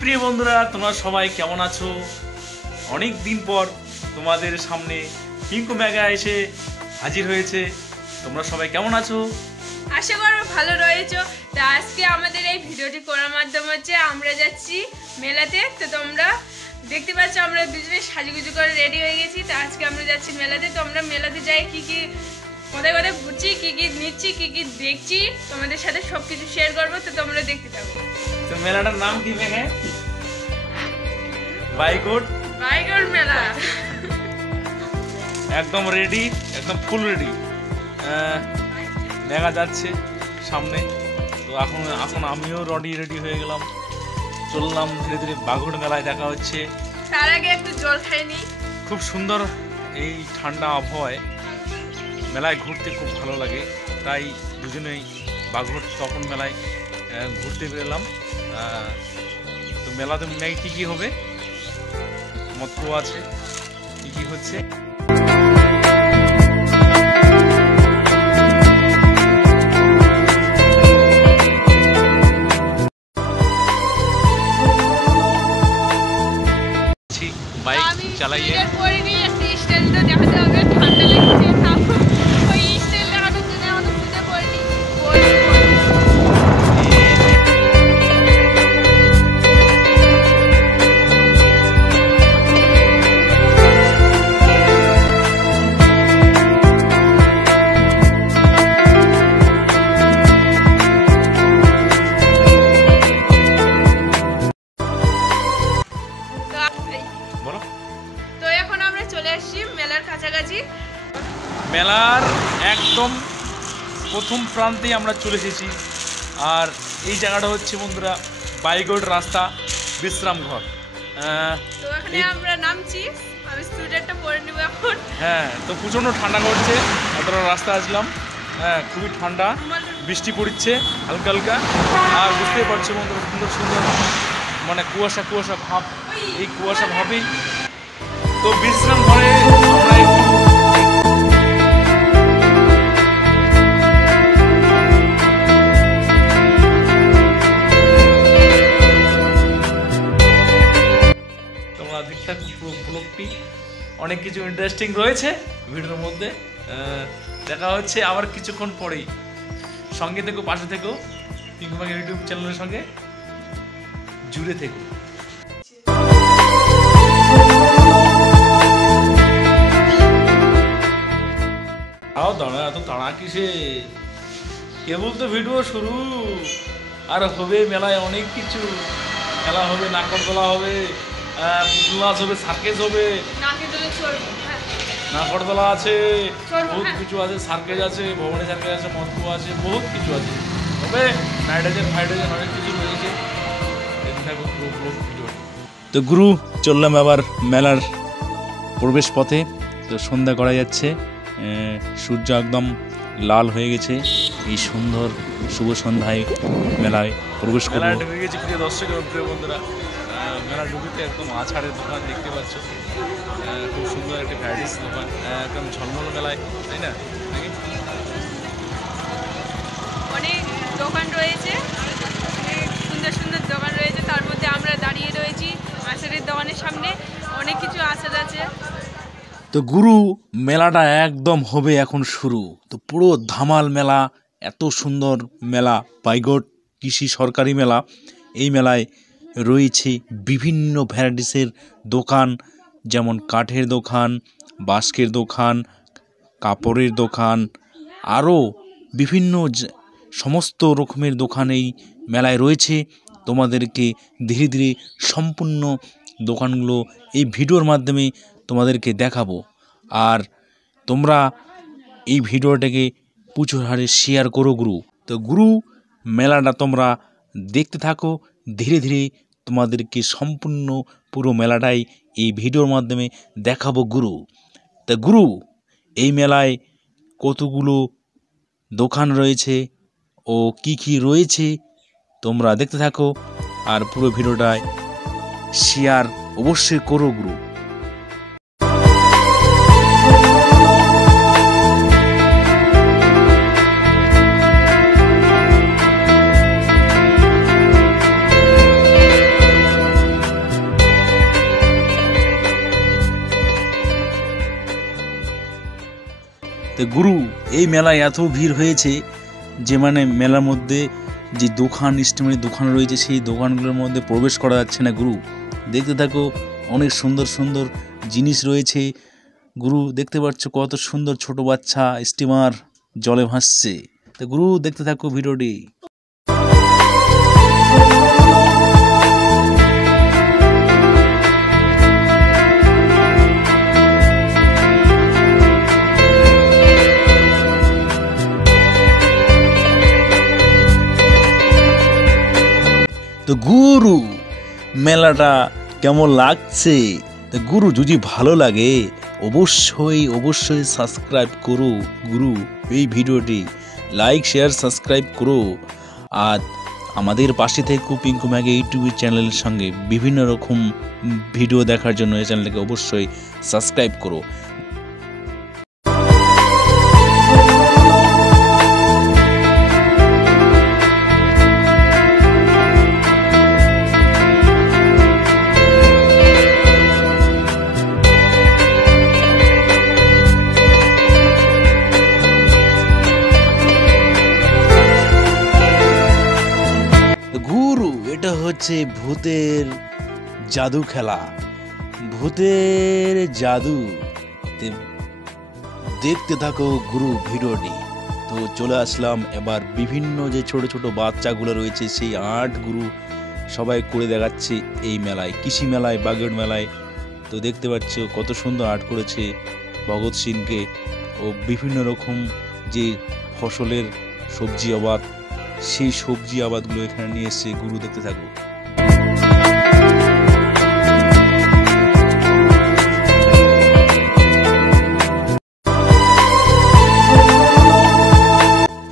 প্রিয় বন্ধুরা, তোমরা সবাই কেমন আছো? অনেক দিন পর তোমাদের সামনে পিঙ্কু মেগা এসে হাজির হয়েছে। তোমরা সবাই কেমন আছো? আশা করো ভালো রয়েছো। তো আজকে আমাদের এই ভিডিওটি করার মাধ্যম হচ্ছে আমরা যাচ্ছি মেলাতে। তো তোমরা দেখতে পাচ্ছ আমরা দুজনে সাজুগুজু করে রেডি হয়ে গেছি। তো আজকে আমরা যাচ্ছি মেলাতে। তো আমরা মেলাতে যাই কি কি কোথায় কোথায় ঘুরছি, কি কি নিচ্ছি, কি কি দেখছি, তোমাদের সাথে সবকিছু শেয়ার করবো। তো তোমরা দেখতে থাকো। তো মেলাটার নাম কি মেঘে? বাইগোট মেলা। একদম রেডি, একদম ফুল রেডি। মেঘা যাচ্ছে সামনে। তো এখন আমিও রেডি হয়ে গেলাম, চললাম ধীরে ধীরে। বাঘোট মেলায় দেখা হচ্ছে। তার আগে একটু জল খাইনি। খুব সুন্দর এই ঠান্ডা আবহাওয়ায় মেলায় ঘুরতে খুব ভালো লাগে। তাই দুজনেই বাঘোট তপন মেলায় ঘুরতে বেরোলাম। তো মেলাতে মেঘ কী কী হবে, মতো আছে, কী কী হচ্ছে। বাইক চালাইয়ে দেখাতে হবে। ঠান্ডা লেগেছে, ওই স্টাইল দেখানোর জন্য আমাদের শুতে পড়েনি। মেলার একদম প্রথম প্রান্তেই আমরা চলে এসেছি। আর এই জায়গাটা হচ্ছে বন্ধুরা বাইগোট রাস্তা বিশ্রাম ঘর। তো এখানে আমরা নামছি, আমি স্টুডেন্টটা পরে নেব এখন। হ্যাঁ, তো প্রচণ্ড ঠান্ডা করছে। এতটা রাস্তা আসলাম, হ্যাঁ খুবই ঠান্ডা, বৃষ্টি পড়ছে হালকা হালকা। আর বুঝতেই পারছো বন্ধুরা, সুন্দর সুন্দর মানে কুয়াশা কুয়াশা ভাব। এই কুয়াশা ভাবেই তো বিশ্রাম ঘরে আমরা একটু ব্লগটি অনেক কিছু ইন্টারেস্টিং রয়েছে ভিডিওর মধ্যে। দেখা হচ্ছে আবার কিছুক্ষণ পরেই। সঙ্গে থেকো, পাশে থেকো, পিঙ্কু মেগা ইউটিউব চ্যানেলের সঙ্গে জুড়ে থেকো। দাঁড়া, এত তাড়া কিসে? কেবল তো ভিডিও শুরু, আর হবে মেলায় অনেক কিছু। খেলা হবে, নাকরদোলা হবে, পুতুল নাচ হবে, সার্কেস হবে, নাকরদোলা আছে, বহুত কিছু আছে, সার্কেস আছে, ভবনী সার্কেস আছে, মৎকু আছে, বহুত কিছু আছে। তবে নাইট্রোজেন ফাইড্রোজেন অনেক কিছু রয়েছে। তো গুরু চললাম আবার মেলার প্রবেশ পথে। তো সন্ধ্যা করা যাচ্ছে, সূর্য একদম লাল হয়ে গেছে। এই সুন্দর শুভ সন্ধ্যায় মেলায় প্রবেশ করবো। মেলায় ঢুকে গেছি প্রিয় দর্শক এবং প্রিয় বন্ধুরা। মেলা ঢুকিতে একদম আছাড়ের দোকান দেখতে পাচ্ছ। খুব সুন্দর একটি ভ্যারাইটিস দোকান, একদম ঝলমল মেলায়, তাই না? অনেক দোকান রয়েছে, অনেক সুন্দর সুন্দর দোকান রয়েছে। তার মধ্যে আমরা দাঁড়িয়ে রয়েছি আচারের দোকানের সামনে। অনেক কিছু আচার আছে। তো গুরু মেলাটা একদম হবে এখন শুরু। তো পুরো ধামাল মেলা, এত সুন্দর মেলা, বাইগোট কৃষি সরকারি মেলা। এই মেলায় রয়েছে বিভিন্ন ভ্যারাইটিসের দোকান, যেমন কাঠের দোকান, বাস্কের দোকান, কাপড়ের দোকান, আরও বিভিন্ন সমস্ত রকমের দোকান এই মেলায় রয়েছে। তোমাদেরকে ধীরে ধীরে সম্পূর্ণ দোকানগুলো এই ভিডিওর মাধ্যমে তোমাদেরকে দেখাবো। আর তোমরা এই ভিডিওটাকে প্রচুর হারে শেয়ার করো গুরু। তো গুরু মেলাটা তোমরা দেখতে থাকো, ধীরে ধীরে তোমাদেরকে সম্পূর্ণ পুরো মেলাটাই এই ভিডিওর মাধ্যমে দেখাবো গুরু। তা গুরু এই মেলায় কতগুলো দোকান রয়েছে ও কি কি রয়েছে তোমরা দেখতে থাকো। আর পুরো ভিডিওটায় শেয়ার অবশ্যই করো গুরু। গুরু এই মেলায় এত ভিড় হয়েছে যে মানে মেলার মধ্যে যে দোকান স্টিমারি দোকান রয়েছে সেই দোকানগুলোর মধ্যে প্রবেশ করা যাচ্ছে না গুরু। দেখতে থাকো, অনেক সুন্দর সুন্দর জিনিস রয়েছে গুরু। দেখতে পাচ্ছ কত সুন্দর ছোট বাচ্চা স্টিমার জলে ভাসছে। তো গুরু দেখতে থাকো ভিডিওটি। তো গুরু মেলাটা কেমন লাগছে? তো গুরু যদি ভালো লাগে অবশ্যই সাবস্ক্রাইব করো গুরু। এই ভিডিওটি লাইক শেয়ার সাবস্ক্রাইব করো। আর আমাদের পাশে থেকে পিঙ্কু ম্যাগি ইউটিউব চ্যানেলের সঙ্গে বিভিন্ন রকম ভিডিও দেখার জন্য এই চ্যানেলটাকে অবশ্যই সাবস্ক্রাইব করো। গুরু এটা হচ্ছে ভূতের জাদু খেলা, ভূতের জাদু। দেখতে থাকো গুরু ভিডিওটি। তো চলে আসলাম এবার বিভিন্ন যে ছোট ছোট বাচ্চাগুলো রয়েছে সেই আর্ট গুরু সবাই করে দেখাচ্ছে এই মেলায়, কৃষি মেলায়, বাগের মেলায়। তো দেখতে পাচ্ছ কত সুন্দর আর্ট করেছে ভগৎ সিংকে ও বিভিন্ন রকম যে ফসলের সবজি আবাদ, সেই সবজি আবাদগুলো এখানে নিয়ে এসছে গুরু। দেখতে থাকো।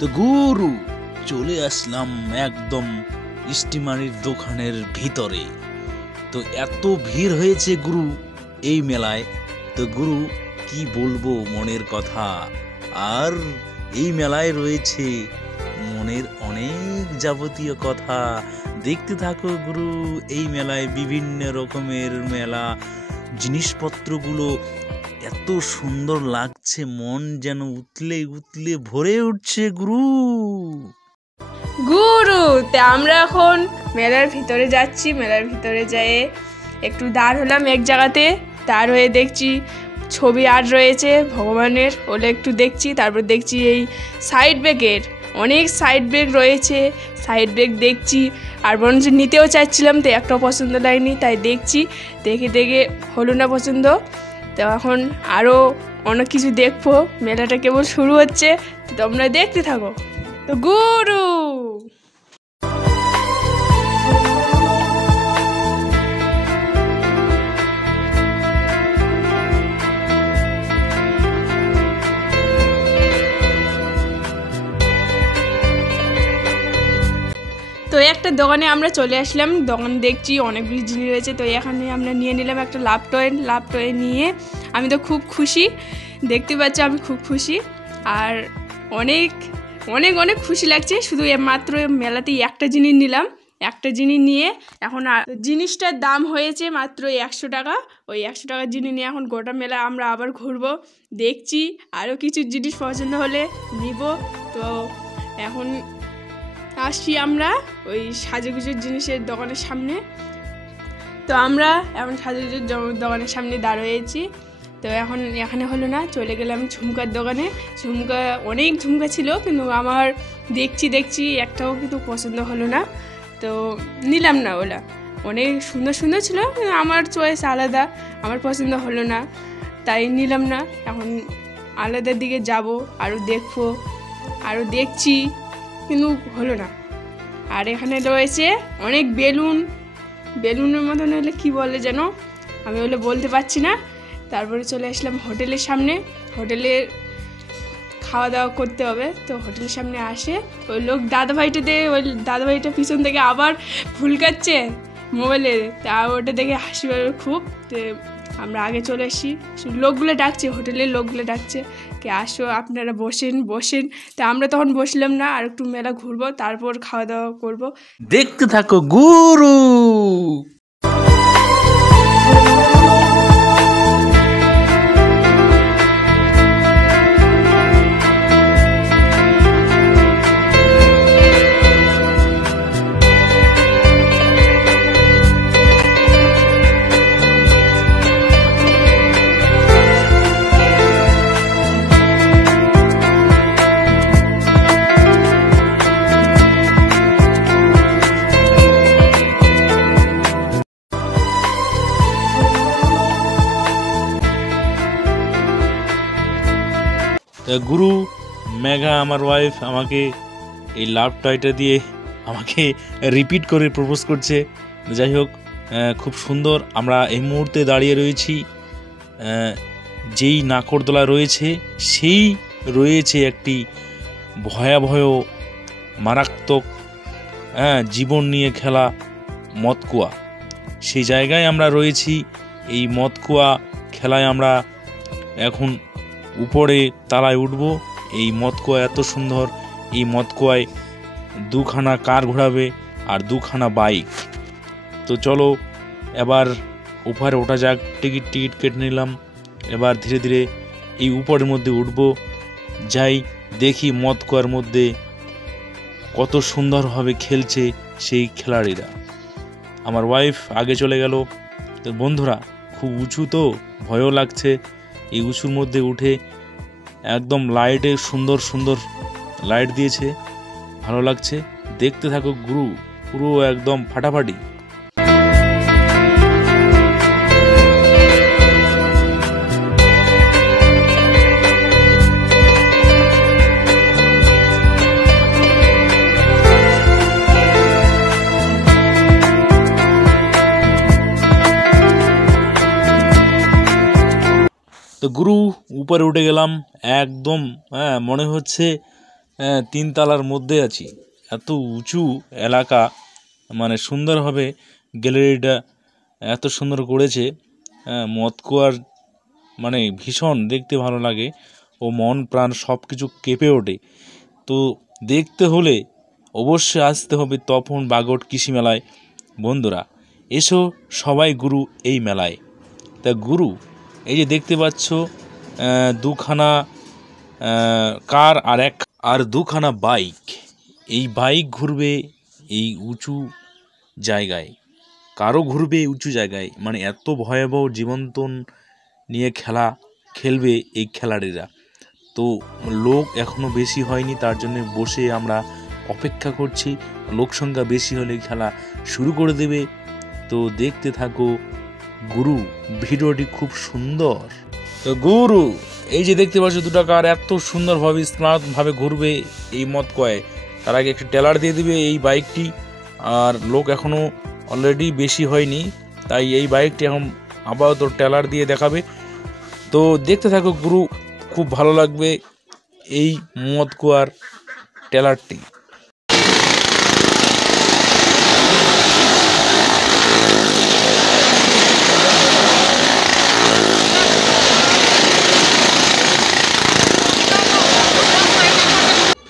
তো গুরু চলে আসলাম একদম স্টিমারির দোকানের ভিতরে। তো এত ভিড় হয়েছে গুরু এই মেলায়, তো গুরু কি বলবো মনের কথা। আর এই মেলায় রয়েছে মনের অনেক যাবতীয় কথা। দেখতে থাকো গুরু। এই মেলায় বিভিন্ন রকমের মেলা জিনিসপত্রগুলো এত সুন্দর লাগছে, মন যেন উতলে উতলে ভরে উঠছে গুরু। তে আমরা এখন মেলার ভিতরে যাচ্ছি। মেলার ভিতরে যেয়ে একটু দাঁড় হলাম এক জায়গাতে। দাঁড় হয়ে দেখছি ছবি আর্ট রয়েছে ভগবানের, ওগুলো একটু দেখছি। তারপর দেখছি এই সাইড ব্যাগের অনেক সাইড ব্যাগ রয়েছে, সাইড ব্যাগ দেখছি। আর বরঞ্চ নিতেও চাইছিলাম, তো একটা পছন্দ লাগেনি, তাই দেখছি। দেখে দেখে হলো না পছন্দ। তো এখন আরও অনেক কিছু দেখবো। মেলাটা কেবল শুরু হচ্ছে, তো তোমরা দেখতে থাকো। তো গুরু তো একটা দোকানে আমরা চলে আসলাম। দোকান দেখছি অনেকগুলি জিনিস রয়েছে। তো এখানে আমরা নিয়ে নিলাম একটা লাভ টয় নিয়ে আমি তো খুব খুশি। দেখতে পাচ্ছি আমি খুব খুশি। আর অনেক অনেক অনেক খুশি লাগছে। শুধু মাত্র মেলাতেই একটা জিনিস নিলাম। একটা জিনিস নিয়ে এখন জিনিসটার দাম হয়েছে মাত্র 100 টাকা। ওই 100 টাকার জিনিস নিয়ে এখন গোটা মেলা আমরা আবার ঘুরবো, দেখছি। আরও কিছু জিনিস পছন্দ হলে নিব। তো এখন আসছি আমরা ওই সাজুগুজুর জিনিসের দোকানের সামনে। তো আমরা এখন সাজুগুজুর দোকানের সামনে দাঁড়িয়েছি। তো এখন এখানে হলো না, চলে গেলাম ঝুমকার দোকানে। ঝুমকা অনেক ঝুমকা ছিল, কিন্তু আমার দেখছি একটাও কিন্তু পছন্দ হলো না। তো নিলাম না। ওলা অনেক সুন্দর সুন্দর ছিল, কিন্তু আমার চয়েস আলাদা, আমার পছন্দ হলো না, তাই নিলাম না। এখন আলাদার দিকে যাব, আরও দেখবো, আরও দেখছি, কিন্তু হলো না। আর এখানে রয়েছে অনেক বেলুনের মতন হলে কি বলে যেন, আমি ওগুলো বলতে পারছি না। তারপরে চলে আসলাম হোটেলের সামনে। হোটেলের খাওয়া দাওয়া করতে হবে। তো হোটেলের সামনে আসে ওই লোক দাদাভাইটা পিছন থেকে আবার ভুল কাটছে মোবাইলে। তা ওটা দেখে হাসি পাবে খুব। তো আমরা আগে চলে আসি, লোকগুলো ডাকছে, হোটেলের লোকগুলো ডাকছে কে আসো আপনারা বসেন। তা আমরা তখন বসলাম না, আর একটু মেলা ঘুরবো, তারপর খাওয়া দাওয়া করবো। দেখতে থাকো গুরু। গুরু মেঘা আমার ওয়াইফ আমাকে এই লাভ টয়টা দিয়ে আমাকে রিপিট করে প্রপোজ করছে। যাই হোক, খুব সুন্দর। আমরা এই মুহূর্তে দাঁড়িয়ে রয়েছি, যেই নাকরদোলা রয়েছে সেই রয়েছে একটি ভয়াবহ মারাত্মক জীবন নিয়ে খেলা মদকুয়া। সেই জায়গায় আমরা রয়েছি। এই মদকুয়া খেলায় আমরা এখন উপরে তালায় উঠব। এই মদকুয়া এত সুন্দর। এই মদকুয়ায় দুখানা কার ঘোরাবে আর দুখানা বাইক। তো চলো এবার উপরে ওঠা যাক। টিকিট কেটে নিলাম। এবার ধীরে ধীরে এই উপরের মধ্যে উঠব। যাই দেখি মদকুয়ার মধ্যে কত সুন্দরভাবে খেলছে সেই খেলাড়িরা। আমার ওয়াইফ আগে চলে গেল। তো বন্ধুরা, খুব উঁচু, তো ভয়ও লাগছে। এই উঁচুর মধ্যে উঠে একদম লাইটে সুন্দর সুন্দর লাইট দিয়েছে, ভালো লাগছে। দেখতে থাকো গুরু, পুরো একদম ফাটাফাটি। তো গুরু উপরে উঠে গেলাম একদম। মনে হচ্ছে 3 তলার মধ্যে আছি। এত উঁচু এলাকা, মানে সুন্দরভাবে গ্যালারিটা এত সুন্দর করেছে। মদকুয়ার মানে ভীষণ দেখতে ভালো লাগে ও মন প্রাণ সব কিছু কেঁপে ওঠে। তো দেখতে হলে অবশ্যই আসতে হবে তপন বাগট কৃষি মেলায়। বন্ধুরা, এসো সবাই গুরু এই মেলায়। তা গুরু, এই যে দেখতে পাচ্ছ দুখানা কার আর দুখানা বাইক। এই বাইক ঘুরবে এই উঁচু জায়গায়, কারও ঘুরবে উঁচু জায়গায়। মানে এত ভয়াবহ জীবন্তন নিয়ে খেলবে এই খেলাড়িরা। তো লোক এখনও বেশি হয়নি, তার জন্য বসে আমরা অপেক্ষা করছি। লোক সংখ্যা বেশি হলে খেলা শুরু করে দেবে। তো দেখতে থাকো গুরু, ভিডিওটি খুব সুন্দর। তো গুরু, এই যে দেখতে পাচ্ছ দুটা কার এত সুন্দরভাবে স্মার্টভাবে ঘুরবে এই মদকুয়ায়। তার আগে একটি টেলার দিয়ে দিবে এই বাইকটি। আর লোক এখনও অলরেডি বেশি হয়নি, তাই এই বাইকটি এখন আপাতত টেলার দিয়ে দেখাবে। তো দেখতে থাকো গুরু, খুব ভালো লাগবে এই মদকুয়ার টেলারটি।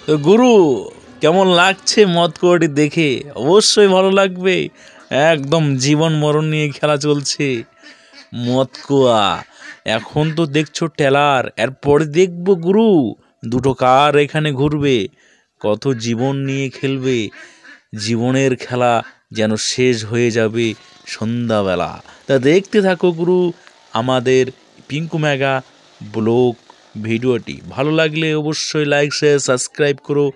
তো গুরু, কেমন লাগছে মদকুয়াটি দেখে? অবশ্যই ভালো লাগবে। একদম জীবন মরণ নিয়ে খেলা চলছে মদকুয়া। এখন তো দেখছো টেলার, এরপরে দেখবো গুরু দুটো কার এখানে ঘুরবে, কত জীবন নিয়ে খেলবে। জীবনের খেলা যেন শেষ হয়ে যাবে সন্ধ্যাবেলা। তা দেখতে থাকো গুরু আমাদের পিঙ্কু মেগা ব্লগ ভিডিওটি। ভালো লাগলে অবশ্যই লাইক শেয়ার সাবস্ক্রাইব করো।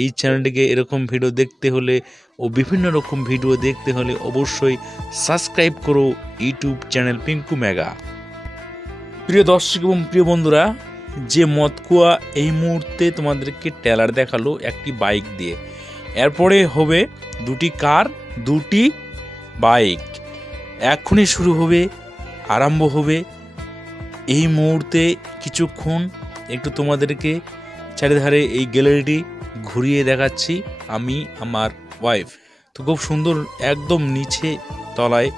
এই চ্যানেলটিকে এরকম ভিডিও দেখতে হলে ও বিভিন্ন রকম ভিডিও দেখতে হলে অবশ্যই সাবস্ক্রাইব করো ইউটিউব চ্যানেল পিঙ্কু মেগা। প্রিয় দর্শক এবং প্রিয় বন্ধুরা, যে মদকুয়া এই মুহূর্তে তোমাদেরকে টেলার দেখালো একটি বাইক দিয়ে, এরপরে হবে দুটি কার, দুটি বাইক। এখনই শুরু হবে, আরম্ভ হবে। এই মুহূর্তে কিছুক্ষণ একটু তোমাদেরকে চারিধারে এই গ্যালারিটি ঘুরিয়ে দেখাচ্ছি আমি, আমার ওয়াইফ। তো খুব সুন্দর, একদম নিচে তলায়,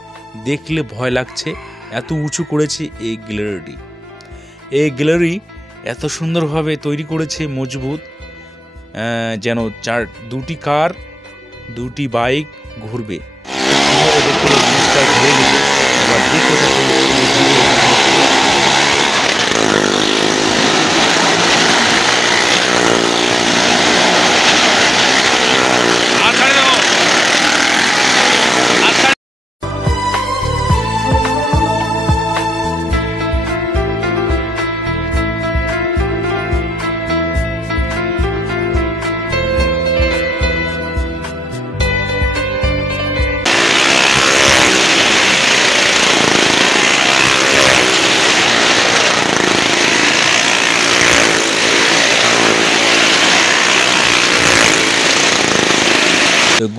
দেখলে ভয় লাগছে, এত উঁচু করেছে এই গ্যালারিটি। এই গ্যালারি এত সুন্দরভাবে তৈরি করেছে, মজবুত, যেন দুটি কার দুটি বাইক ঘুরবে।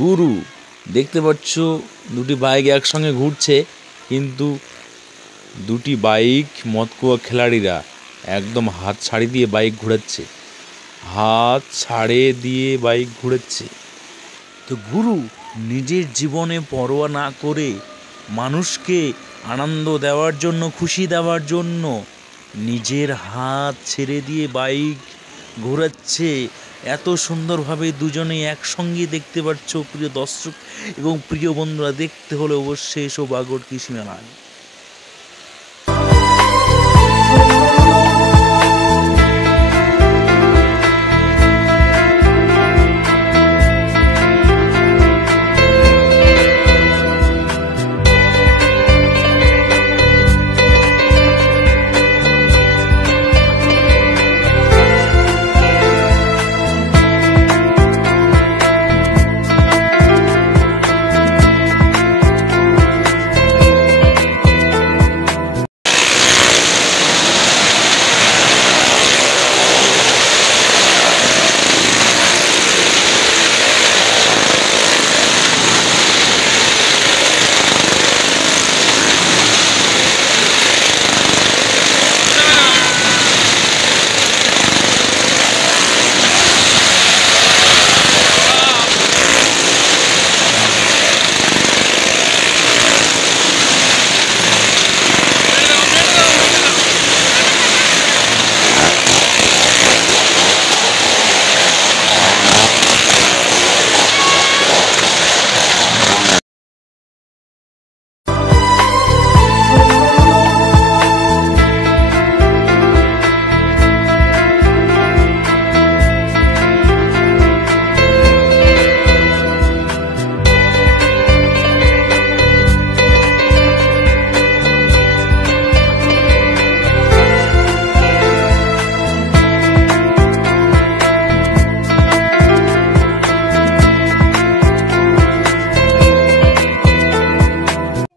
গুরু দেখতে পাচ্ছ দুটি বাইক একসঙ্গে ঘুরছে, কিন্তু দুটি বাইক মদকুয়া খেলাড়িরা একদম হাত ছাড়ি দিয়ে বাইক ঘোরাচ্ছে, হাত ছাড়ে দিয়ে বাইক ঘুরেছে। তো গুরু নিজের জীবনে পরোয়া না করে মানুষকে আনন্দ দেওয়ার জন্য, খুশি দেওয়ার জন্য নিজের হাত ছেড়ে দিয়ে বাইক ঘোরাচ্ছে। এত সুন্দরভাবে দুজনে একসঙ্গে দেখতে পাচ্ছ প্রিয় দর্শক এবং প্রিয় বন্ধুরা। দেখতে হলে অবশ্যই এসো বাগড় কৃষি মেলায়।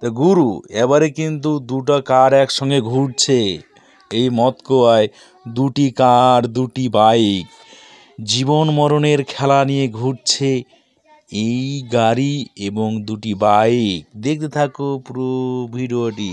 তো গুরু এবারে কিন্তু দুটো কার একসঙ্গে ঘুরছে। এই মদকুয়ায় দুটি কার, দুটি বাইক জীবন মরণের খেলা নিয়ে ঘুরছে। এই গাড়ি এবং দুটি বাইক দেখতে থাকো পুরো ভিডিওটি।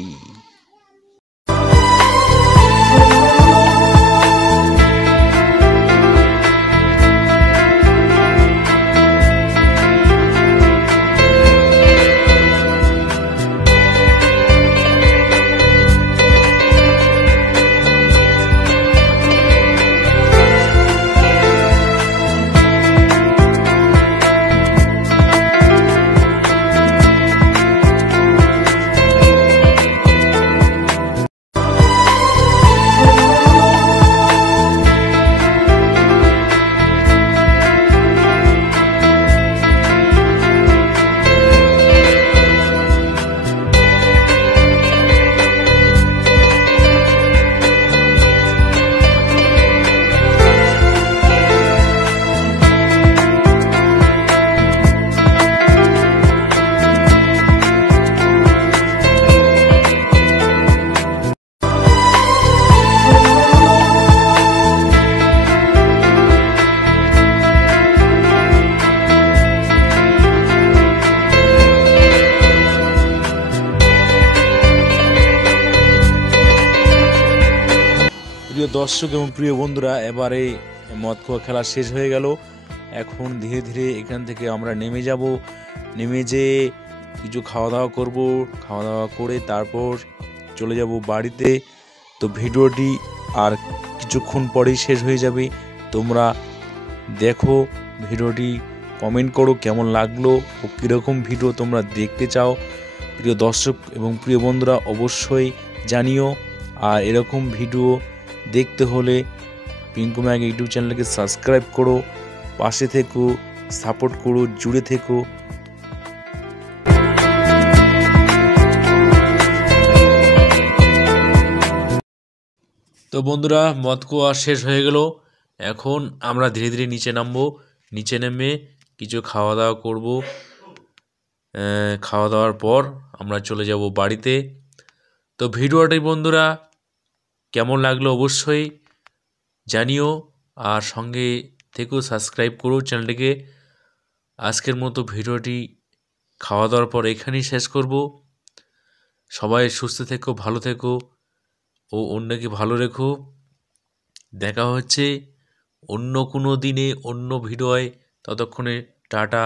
প্রিয় দর্শক এবং প্রিয় বন্ধুরা, এবারে মদকুয়া খেলা শেষ হয়ে গেল। এখন ধীরে ধীরে এখান থেকে আমরা নেমে যাব। নেমে যেয়ে কিছু খাওয়া দাওয়া করব, খাওয়া দাওয়া করে তারপর চলে যাব বাড়িতে। তো ভিডিওটি আর কিছুক্ষণ পরেই শেষ হয়ে যাবে। তোমরা দেখো ভিডিওটি, কমেন্ট করো কেমন লাগলো ও কীরকম ভিডিও তোমরা দেখতে চাও। প্রিয় দর্শক এবং প্রিয় বন্ধুরা অবশ্যই জানিও। আর এরকম ভিডিও দেখতে হলে পিঙ্কু ম্যাগ ইউটিউব চ্যানেলকে সাবস্ক্রাইব করো, পাশে থেকো, সাপোর্ট করো, জুড়ে থেকো। তো বন্ধুরা, মদকুয়া শেষ হয়ে গেল। এখন আমরা ধীরে ধীরে নিচে নামবো। নিচে নেমে কিছু খাওয়া দাওয়া করবো। খাওয়া দাওয়ার পর আমরা চলে যাব বাড়িতে। তো ভিডিওটি বন্ধুরা কেমন লাগলো অবশ্যই জানিও। আর সঙ্গে থেকেও সাবস্ক্রাইব করো চ্যানেলটিকে। আজকের মতো ভিডিওটি খাওয়া দাওয়ার পর এখানেই শেষ করব। সবাই সুস্থ থেকো, ভালো থেকো ও অন্যকে ভালো রেখো। দেখা হচ্ছে অন্য কোনো দিনে অন্য ভিডিওয়। ততক্ষণে টাটা,